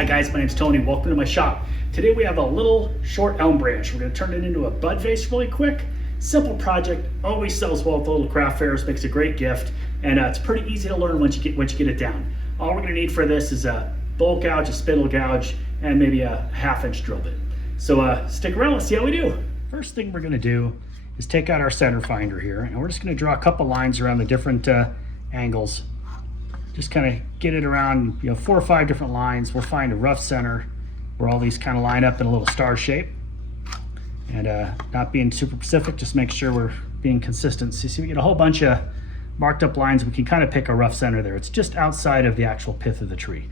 Hi guys, my name's Tony. Welcome to my shop. Today we have a little short elm branch. We're going to turn it into a bud vase really quick. Simple project, always sells well at the little craft fairs, makes a great gift, and it's pretty easy to learn once you get it down. All we're going to need for this is a bolt gouge, a spindle gouge, and maybe a 1/2-inch drill bit. So stick around, let's see how we do. First thing we're going to do is take out our center finder here, and we're just going to draw a couple lines around the different angles. Just kind of get it around, 4 or 5 different lines. We'll find a rough center where all these kind of line up in a little star shape. And not being super specific, just make sure we're being consistent. So you see we get a whole bunch of marked up lines. We can kind of pick a rough center there. It's just outside of the actual pith of the tree.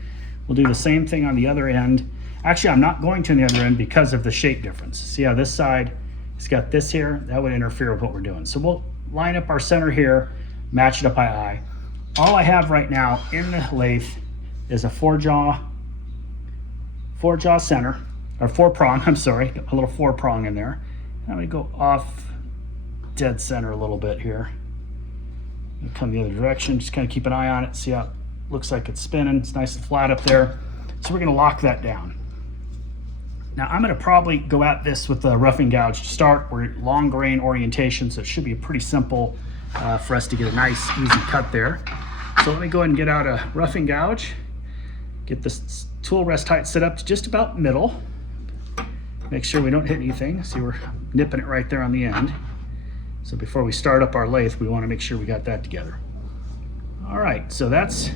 We'll do the same thing on the other end. Actually, I'm not going to on the other end because of the shape difference. See how this side, it's got this here, that would interfere with what we're doing. So we'll line up our center here, match it up by eye. All I have right now in the lathe is a 4-jaw center, or 4-prong, I'm sorry, a little 4-prong in there. I'm gonna go off dead center a little bit here. I'll come the other direction, just kind of keep an eye on it, see how it looks like it's spinning. It's nice and flat up there. So we're gonna lock that down. Now I'm gonna probably go at this with a roughing gouge to start. We're long grain orientation, so it should be pretty simple for us to get a nice, easy cut there. So let me go ahead and get out a roughing gouge, get this tool rest height set up to just about middle. Make sure we don't hit anything. See, we're nipping it right there on the end. So before we start up our lathe, we want to make sure we got that together. All right, so that's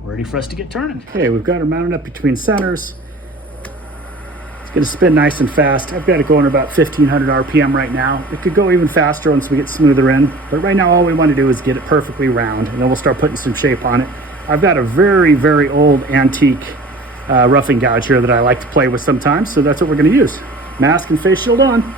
ready for us to get turning. Okay, we've got her mounted up between centers. It's going to spin nice and fast. I've got it going about 1500 RPM right now. It could go even faster once we get smoother in, but right now all we want to do is get it perfectly round, and then we'll start putting some shape on it. I've got a very, very old antique roughing gouge here that I like to play with sometimes, so that's what we're going to use. Mask and face shield on.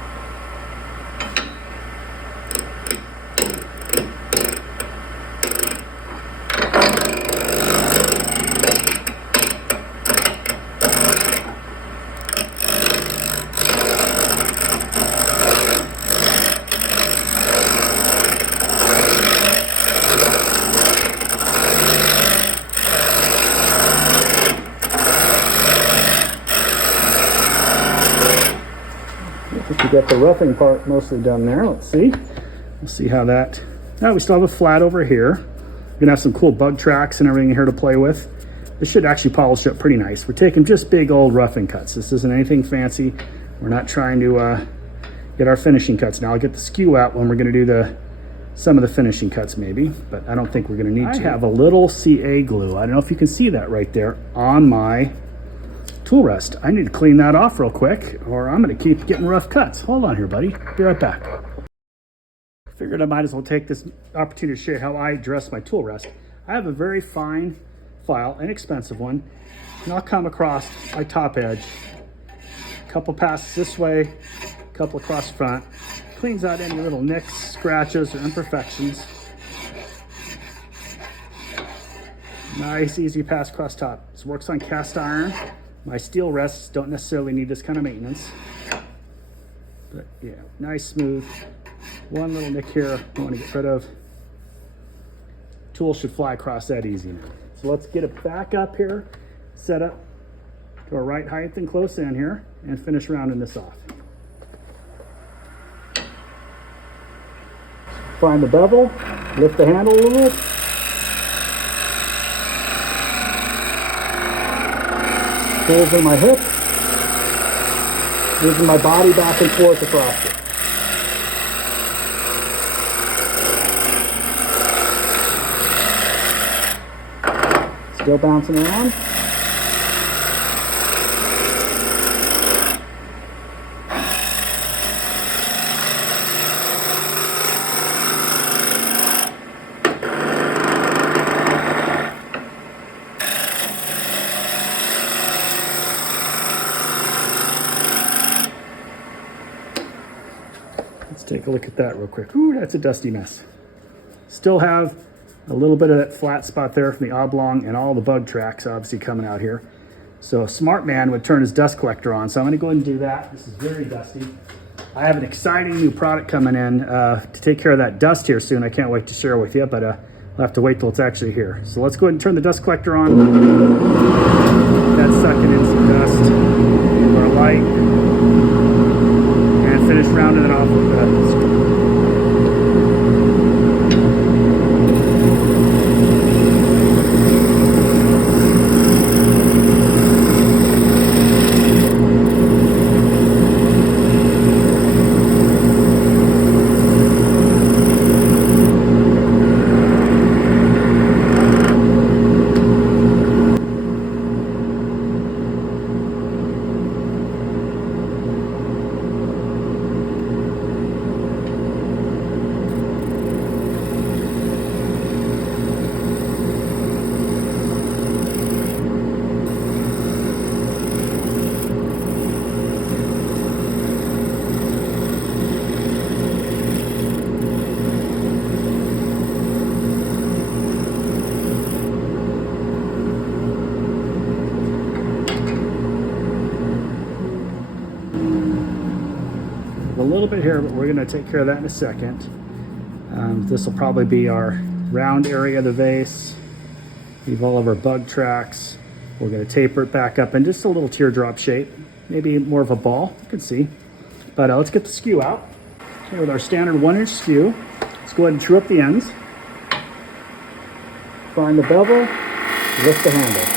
We got the roughing part mostly done there. Let's see. We'll see how that. Now we still have a flat over here. We're gonna have some cool bug tracks and everything here to play with. This should actually polish up pretty nice. We're taking just big old roughing cuts. This isn't anything fancy. We're not trying to get our finishing cuts. Now I'll get the skew out when we're gonna do some of the finishing cuts maybe, but I don't think we're gonna need to. I have a little CA glue. I don't know if you can see that right there on my tool rest. I need to clean that off real quick or I'm going to keep getting rough cuts. Hold on here, buddy. Be right back. Figured I might as well take this opportunity to show you how I dress my tool rest. I have a very fine file, inexpensive one, and I'll come across my top edge. A couple passes this way, a couple across the front. Cleans out any little nicks, scratches, or imperfections. Nice, easy pass across top. This works on cast iron. My steel rests don't necessarily need this kind of maintenance. But yeah, nice, smooth. One little nick here I want to get rid of. Tool should fly across that easy now. So let's get it back up here, set up to our right height and close in here, and finish rounding this off. Find the bevel, lift the handle a little. Pulls in my hip, moving my body back and forth across it. Still bouncing around. Let's take a look at that real quick. Ooh, that's a dusty mess. Still have a little bit of that flat spot there from the oblong and all the bug tracks obviously coming out here. So a smart man would turn his dust collector on. So I'm gonna go ahead and do that. This is very dusty. I have an exciting new product coming in to take care of that dust here soon. I can't wait to share with you, but we'll have to wait till it's actually here. So let's go ahead and turn the dust collector on. that's sucking in some dust. Give our light and finish rounding it off with the a little bit here, but we're going to take care of that in a second. This will probably be our round area of the vase. Leave all of our bug tracks. We're going to taper it back up in just a little teardrop shape, maybe more of a ball, you can see. But let's get the skew out. Okay, with our standard 1-inch skew, let's go ahead and true up the ends. Find the bevel, lift the handle.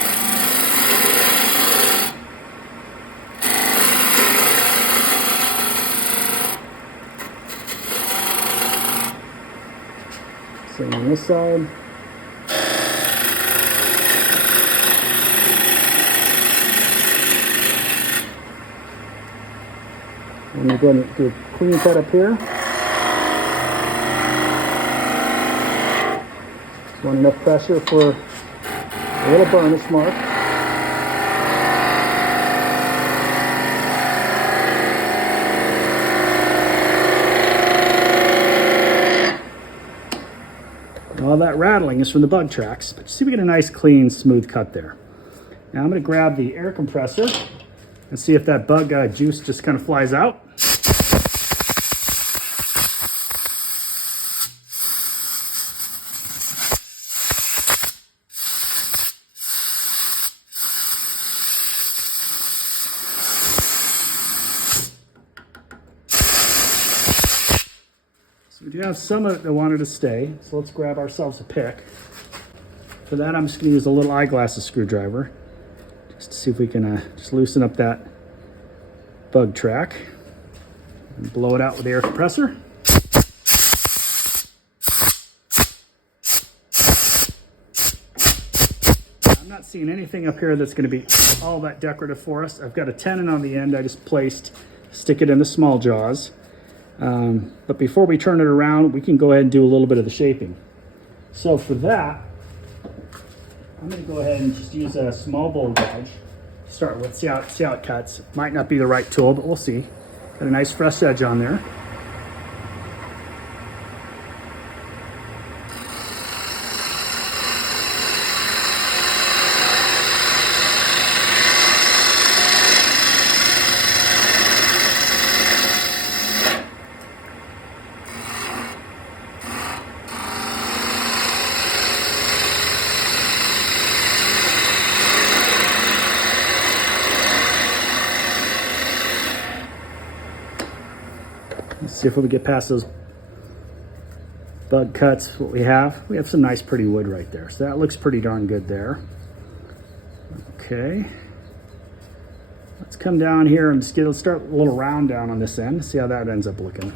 Same on this side. And we're going to do a clean cut up here. Just want enough pressure for a little burnish mark. All that rattling is from the bug tracks, but see if we get a nice, clean, smooth cut there. Now I'm going to grab the air compressor and see if that bug juice just kind of flies out. So we do have some of it that wanted to stay, so let's grab ourselves a pick. For that, I'm just going to use a little eyeglasses screwdriver just to see if we can just loosen up that bug track and blow it out with the air compressor. I'm not seeing anything up here that's going to be all that decorative for us. I've got a tenon on the end I just placed, stick it in the small jaws. But before we turn it around, we can go ahead and do a little bit of the shaping. So for that, I'm going to go ahead and just use a small bowl gouge to start with. See how it cuts. Might not be the right tool, but we'll see. Got a nice fresh edge on there. Let's see if we can get past those bug cuts. What we have some nice pretty wood right there, so that looks pretty darn good there. Okay, let's come down here and let's start a little round down on this end, see how that ends up looking.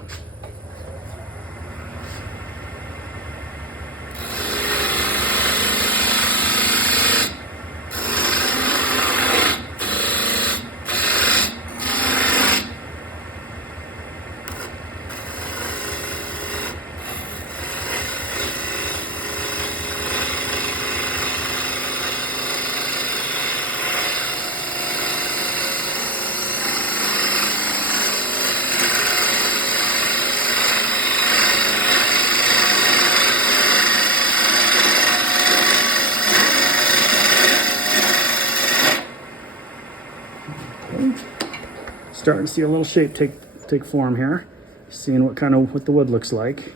Starting to see a little shape take form here. Seeing what the wood looks like.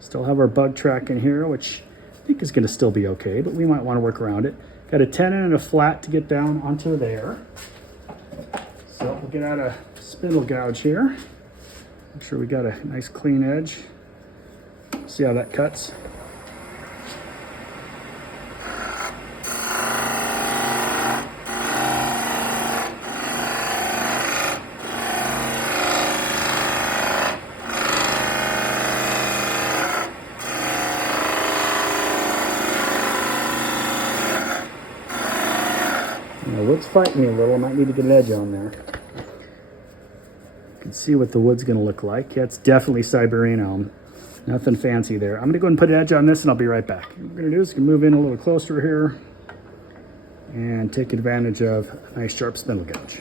Still have our bug track in here, which think is going to still be okay, but we might want to work around it. Got a tenon and a flat to get down onto there. So we'll get out a spindle gouge here. Make sure we got a nice clean edge. See how that cuts? The wood's fighting me a little. I might need to get an edge on there. You can see what the wood's going to look like. Yeah, it's definitely Siberian elm. Nothing fancy there. I'm going to go and put an edge on this and I'll be right back. What we're going to do is move in a little closer here and take advantage of a nice sharp spindle gouge.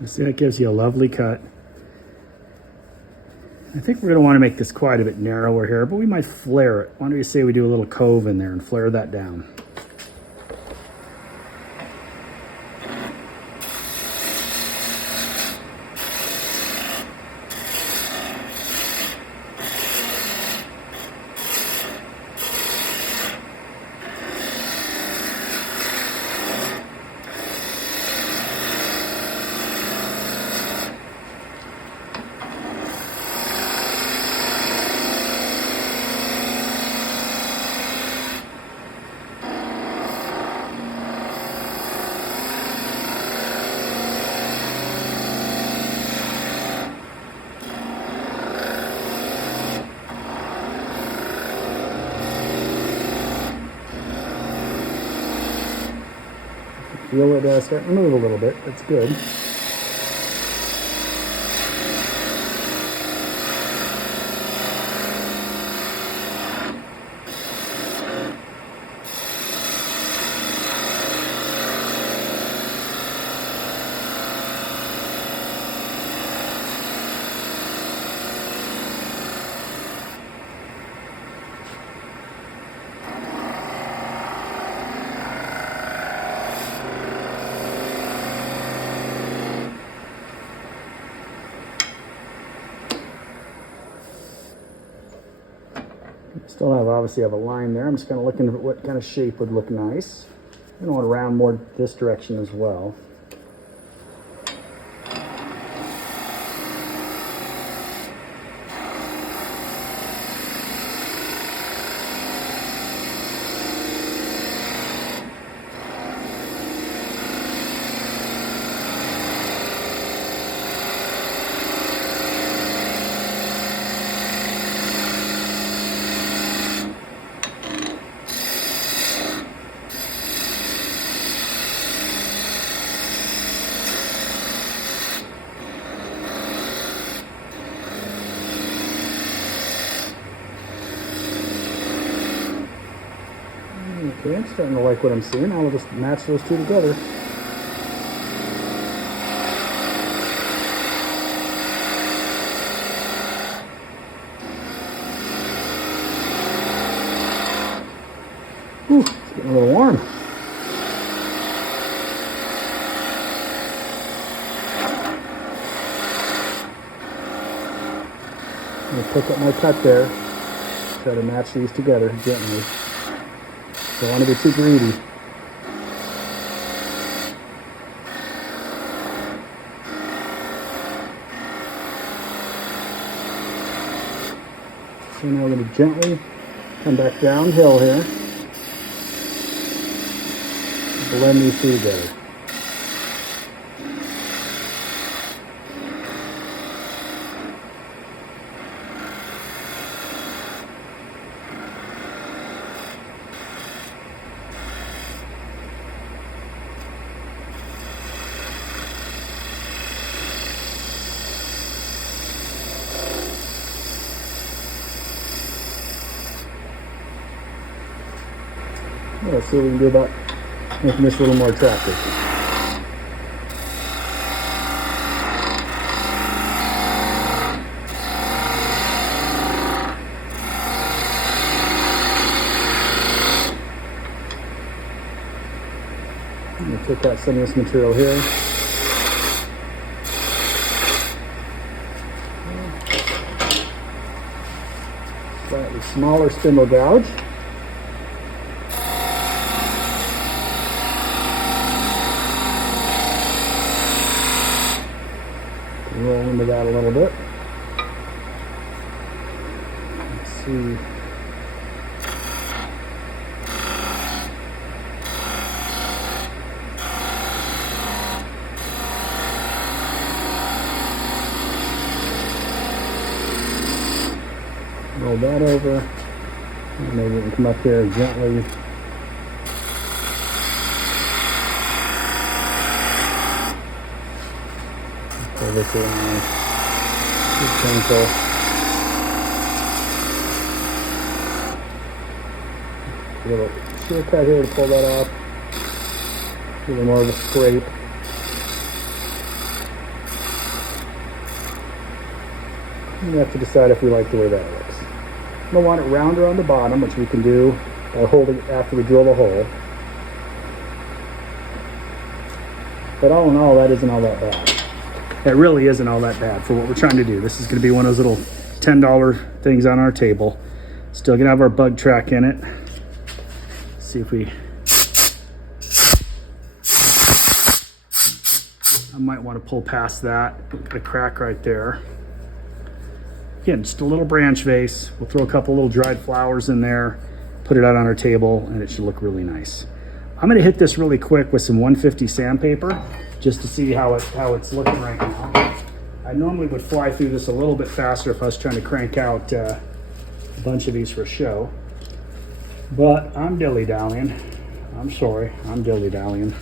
You see, that gives you a lovely cut. I think we're going to want to make this quite a bit narrower here, but we might flare it. Why don't you say we do a little cove in there and flare that down? Feel it start to move a little bit. That's good. Still obviously have a line there. I'm just kind of looking at what kind of shape would look nice. I want to round more this direction as well. Okay, I'm starting to like what I'm seeing. I'll just match those two together. Ooh, it's getting a little warm. I'm going to pick up my cut there. Try to match these together gently. Don't want to be too greedy. So now we're going to gently come back downhill here. Blend these two together. Let's see what we can do about making this a little more attractive. I'm going to take out some of this material here. Slightly smaller spindle gouge. Roll into that a little bit. Let's see. Roll that over. And maybe we can come up here gently. Pull this around. Just gentle. A little shortcut here to pull that off. A little more of a scrape. And we have to decide if we like the way that looks. We'll want it rounder on the bottom, which we can do by holding it after we drill the hole. But all in all, that isn't all that bad. It really isn't all that bad for what we're trying to do. This is going to be one of those little $10 things on our table. Still going to have our bug track in it. Let's see if we... I might want to pull past that. Got a crack right there. Again, just a little branch vase. We'll throw a couple little dried flowers in there, put it out on our table, and it should look really nice. I'm going to hit this really quick with some 150 sandpaper just to see how it's looking right now. I normally would fly through this a little bit faster if I was trying to crank out a bunch of these for show. But I'm dilly-dallying. I'm sorry, I'm dilly-dallying.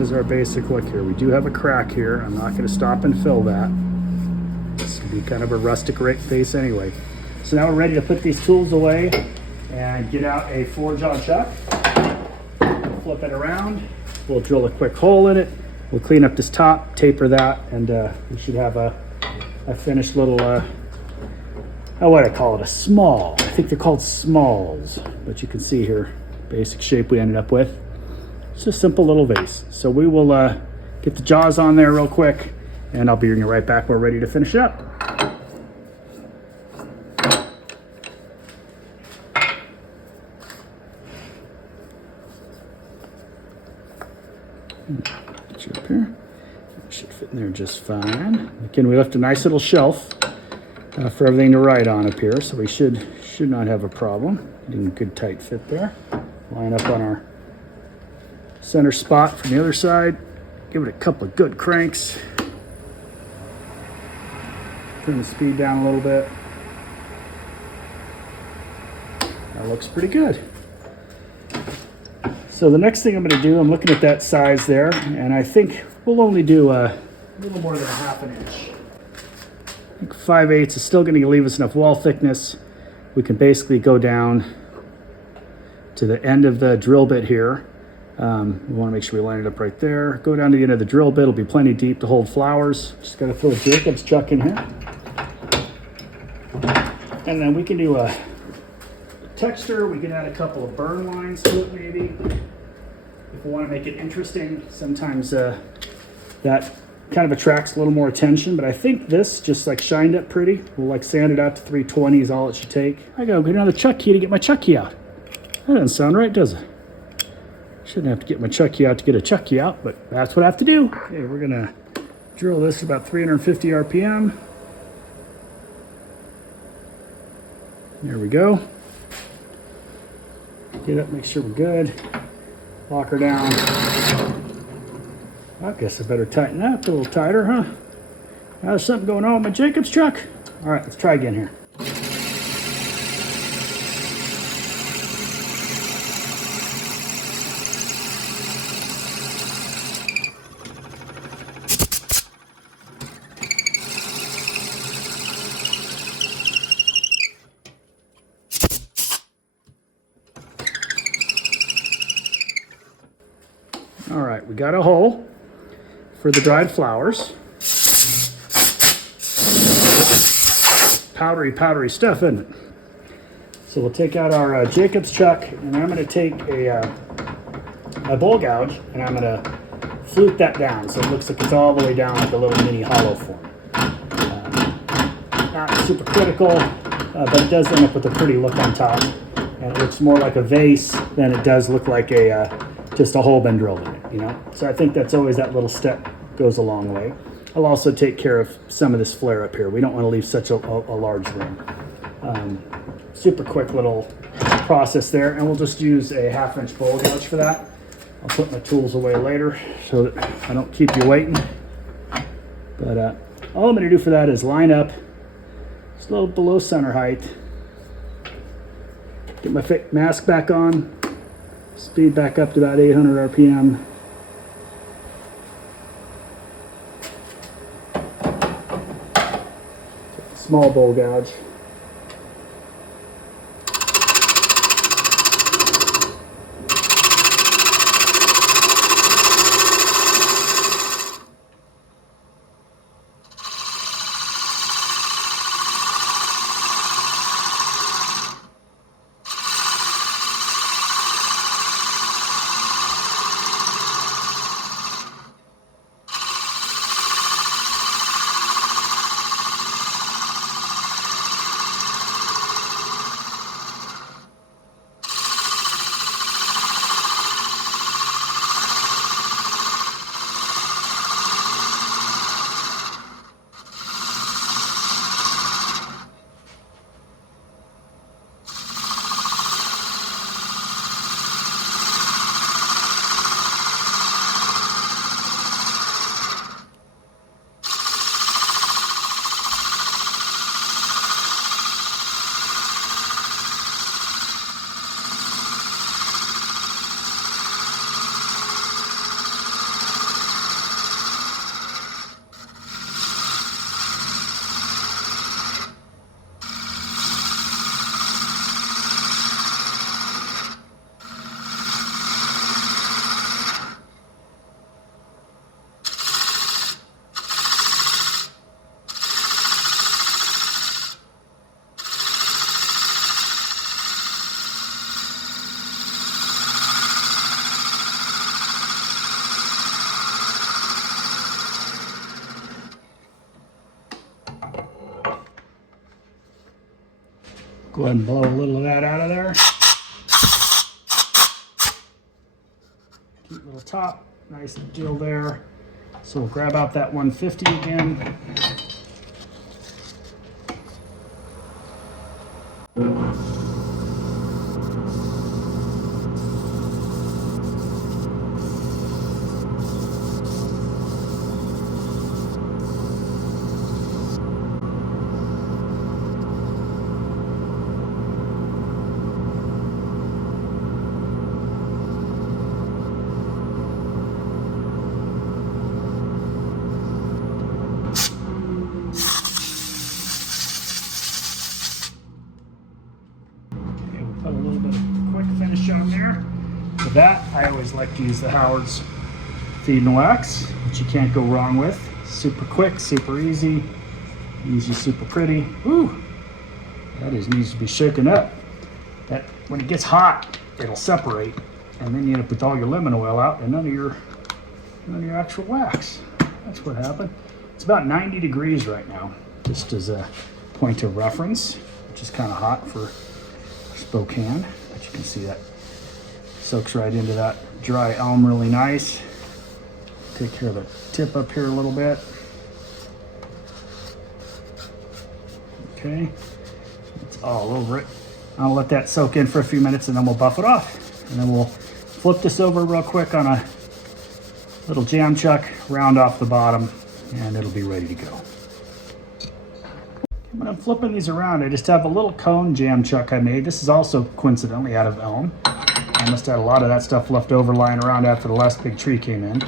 Is our basic look here. We do have a crack here. I'm not going to stop and fill that. This will be kind of a rustic face anyway. So now we're ready to put these tools away and get out a 4-jaw chuck. Flip it around. We'll drill a quick hole in it. We'll clean up this top, taper that, and we should have a finished little, what do I call it? A small. I think they're called smalls, but you can see here, basic shape we ended up with. It's a simple little vase. So we will get the jaws on there real quick, and I'll bring you right back when we're ready to finish up. Get you up here. It should fit in there just fine. Again, we left a nice little shelf for everything to write on up here, so we should not have a problem. Getting a good tight fit there. Line up on our center spot from the other side. Give it a couple of good cranks. Turn the speed down a little bit. That looks pretty good. So the next thing I'm going to do, I'm looking at that size there, and I think we'll only do a little more than a 1/2 inch. I think 5/8 is still going to leave us enough wall thickness. We can basically go down to the end of the drill bit here. We want to make sure we line it up right there. Go down to the end of the drill bit. It'll be plenty deep to hold flowers. Just got to throw a Jacob's chuck in here. And then we can do a texture. We can add a couple of burn lines to it maybe. If we want to make it interesting, sometimes that kind of attracts a little more attention, but I think this just like shined up pretty. We'll like sand it out to 320 is all it should take. I gotta get another chuck key to get my chuck key out. That doesn't sound right, does it? Shouldn't have to get my chuck key out to get a chuck key out, but that's what I have to do. Okay, we're gonna drill this about 350 RPM. There we go. Get up, make sure we're good. Lock her down. I guess I better tighten that a little tighter, huh? Now there's something going on with my Jacob's truck. All right, let's try again here. All right, we got a hole for the dried flowers. Powdery stuff, isn't it? So we'll take out our Jacob's chuck, and I'm going to take a bowl gouge, and I'm going to flute that down so it looks like it's all the way down like a little mini hollow form. Not super critical, but it does end up with a pretty look on top, and it looks more like a vase than it does look like a just a hole been drilled in it, you know? So I think that's always that little step goes a long way. I'll also take care of some of this flare up here. We don't want to leave such a large room. Super quick little process there, and we'll just use a 1/2 inch bowl gouge for that. I'll put my tools away later so that I don't keep you waiting. But all I'm going to do for that is line up just a little below center height. Get my mask back on. Speed back up to about 800 RPM. Small bowl gouge. Go ahead and blow a little of that out of there. Cute little top, nice deal there. So we'll grab out that 150 again. Put a little bit of quick finish on there. For that, I always like to use the Howard's Feed and Wax, which you can't go wrong with. Super quick, super easy, super pretty. Ooh, that needs to be shaken up. That when it gets hot, it'll separate, and then you end up with all your lemon oil out and none of your actual wax. That's what happened. It's about 90 degrees right now, just as a point of reference, which is kind of hot for Spokane. But you can see that soaks right into that dry elm really nice. Take care of the tip up here a little bit. Okay, it's all over it. I'll let that soak in for a few minutes and then we'll buff it off. And then we'll flip this over real quick on a little jam chuck, round off the bottom, and it'll be ready to go. When I'm flipping these around, I just have a little cone jam chuck I made. This is also coincidentally out of elm. I must have had a lot of that stuff left over lying around after the last big tree came in.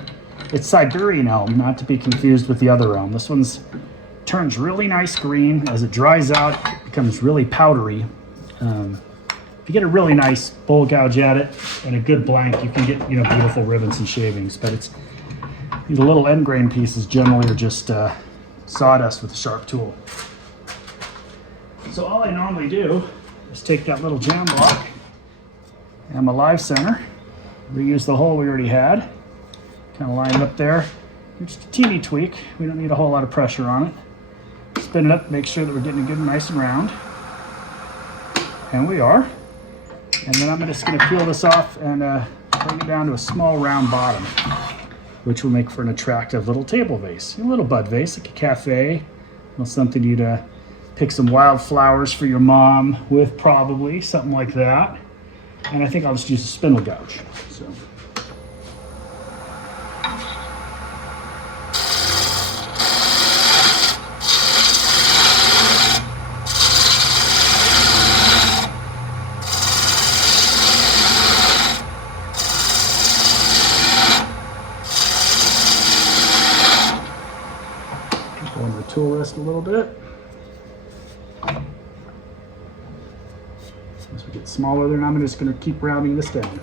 It's Siberian elm, not to be confused with the other elm. This one's turns really nice green. As it dries out, it becomes really powdery. If you get a really nice bowl gouge at it and a good blank, you can get beautiful ribbons and shavings. But it's these little end grain pieces generally are just sawdust with a sharp tool. So all I normally do is take that little jam block and my live center, reuse the hole we already had, kind of line it up there. Just a teeny tweak. We don't need a whole lot of pressure on it. Spin it up, make sure that we're getting it good and nice and round. And we are. And then I'm just going to peel this off and bring it down to a small round bottom, which will make for an attractive little table vase. A little bud vase, like a cafe. Something you'd pick some wildflowers for your mom with, probably, something like that. And I think I'll just use a spindle gouge. So. Go on the tool rest a little bit. As we get smaller there, and I'm just going to keep rounding this down.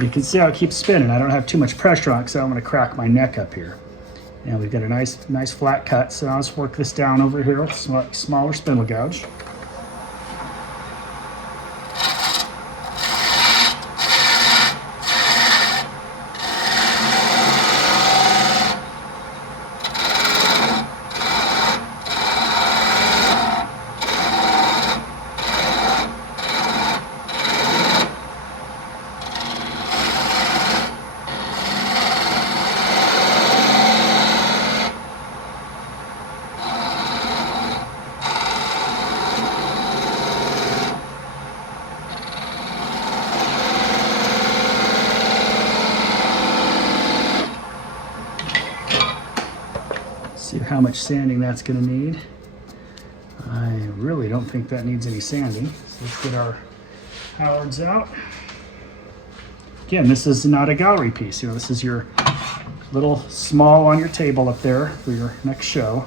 You can see how it keeps spinning. I don't have too much pressure on it because I don't want to crack my neck up here. And we've got a nice flat cut. So I'll just work this down over here with a smaller spindle gouge. See how much sanding that's going to need. I really don't think that needs any sanding. So let's get our Howards out. Again, this is not a gallery piece. This is your little small on your table up there for your next show.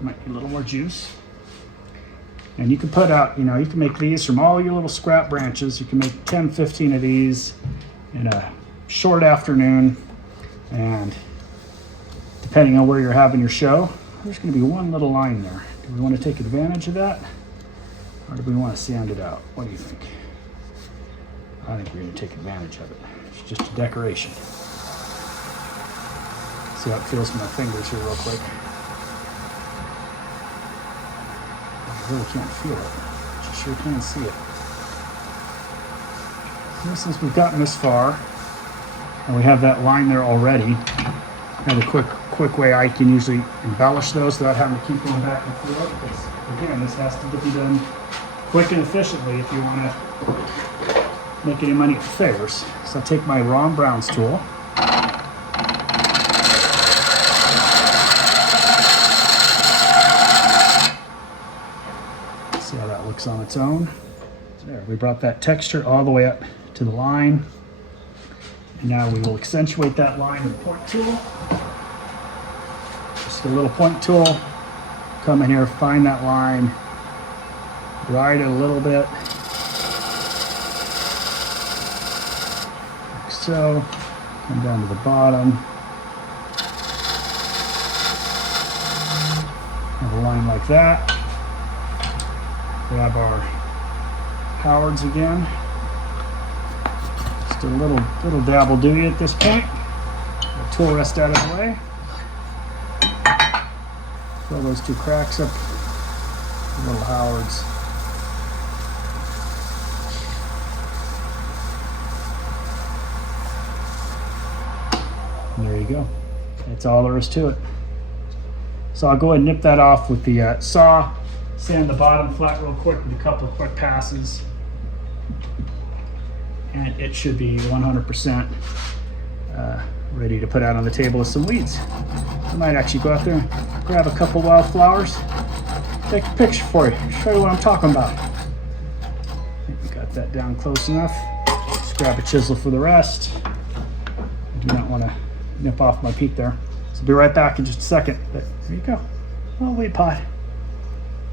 Might be a little more juice. And you can put out, you can make these from all your little scrap branches. You can make 10, 15 of these in a short afternoon. And depending on where you're having your show, there's going to be one little line there. Do we want to take advantage of that? Or do we want to sand it out? What do you think? I think we're going to take advantage of it. It's just a decoration. See how it feels with my fingers here real quick. I really can't feel it, but you sure can see it. So since we've gotten this far, and we have that line there already, I have a quick way I can usually embellish those without having to keep going back and forth. Because again, this has to be done quick and efficiently if you want to make any money at the fairs. So I take my Ron Brown's tool. See how that looks on its own. There, we brought that texture all the way up to the line. And now we will accentuate that line with a point tool. Just a little point tool, come in here, find that line, ride it a little bit, like so, come down to the bottom, have a line like that, grab our Howards again, just a little dab will do you at this point, the tool rest out of the way. Fill those two cracks up, little Howards. And there you go. That's all there is to it. So I'll go ahead and nip that off with the saw, sand the bottom flat real quick with a couple of quick passes. And it should be 100% ready to put out on the table with some weeds. I might actually go out there and grab a couple wildflowers, take a picture for you, show you what I'm talking about. I think we got that down close enough. Just grab a chisel for the rest. I do not want to nip off my peak there. So I'll be right back in just a second. But there you go. Oh, weed pot.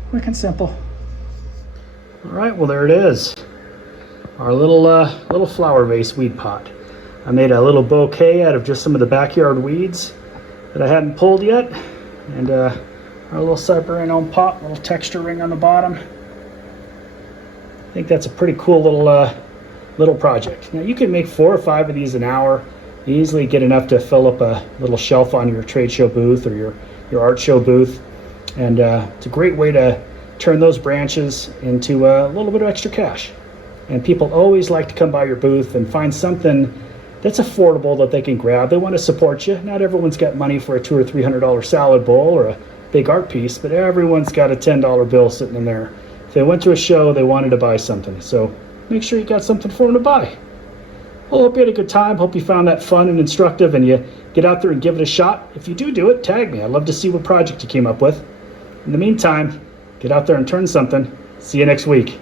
Quick and simple. All right, well there it is. Our little flower vase weed pot. I made a little bouquet out of just some of the backyard weeds that I hadn't pulled yet. And our little cyprinone pot, little texture ring on the bottom. I think that's a pretty cool little project. Now you can make 4 or 5 of these an hour. You easily get enough to fill up a little shelf on your trade show booth or your art show booth. And it's a great way to turn those branches into a little bit of extra cash. And people always like to come by your booth and find something that's affordable that they can grab. They want to support you. Not everyone's got money for a $200 or $300 salad bowl or a big art piece, but everyone's got a $10 bill sitting in there. If they went to a show, they wanted to buy something. So make sure you got something for them to buy. Well, hope you had a good time. Hope you found that fun and instructive and you get out there and give it a shot. If you do it, tag me. I'd love to see what project you came up with. In the meantime, get out there and turn something. See you next week.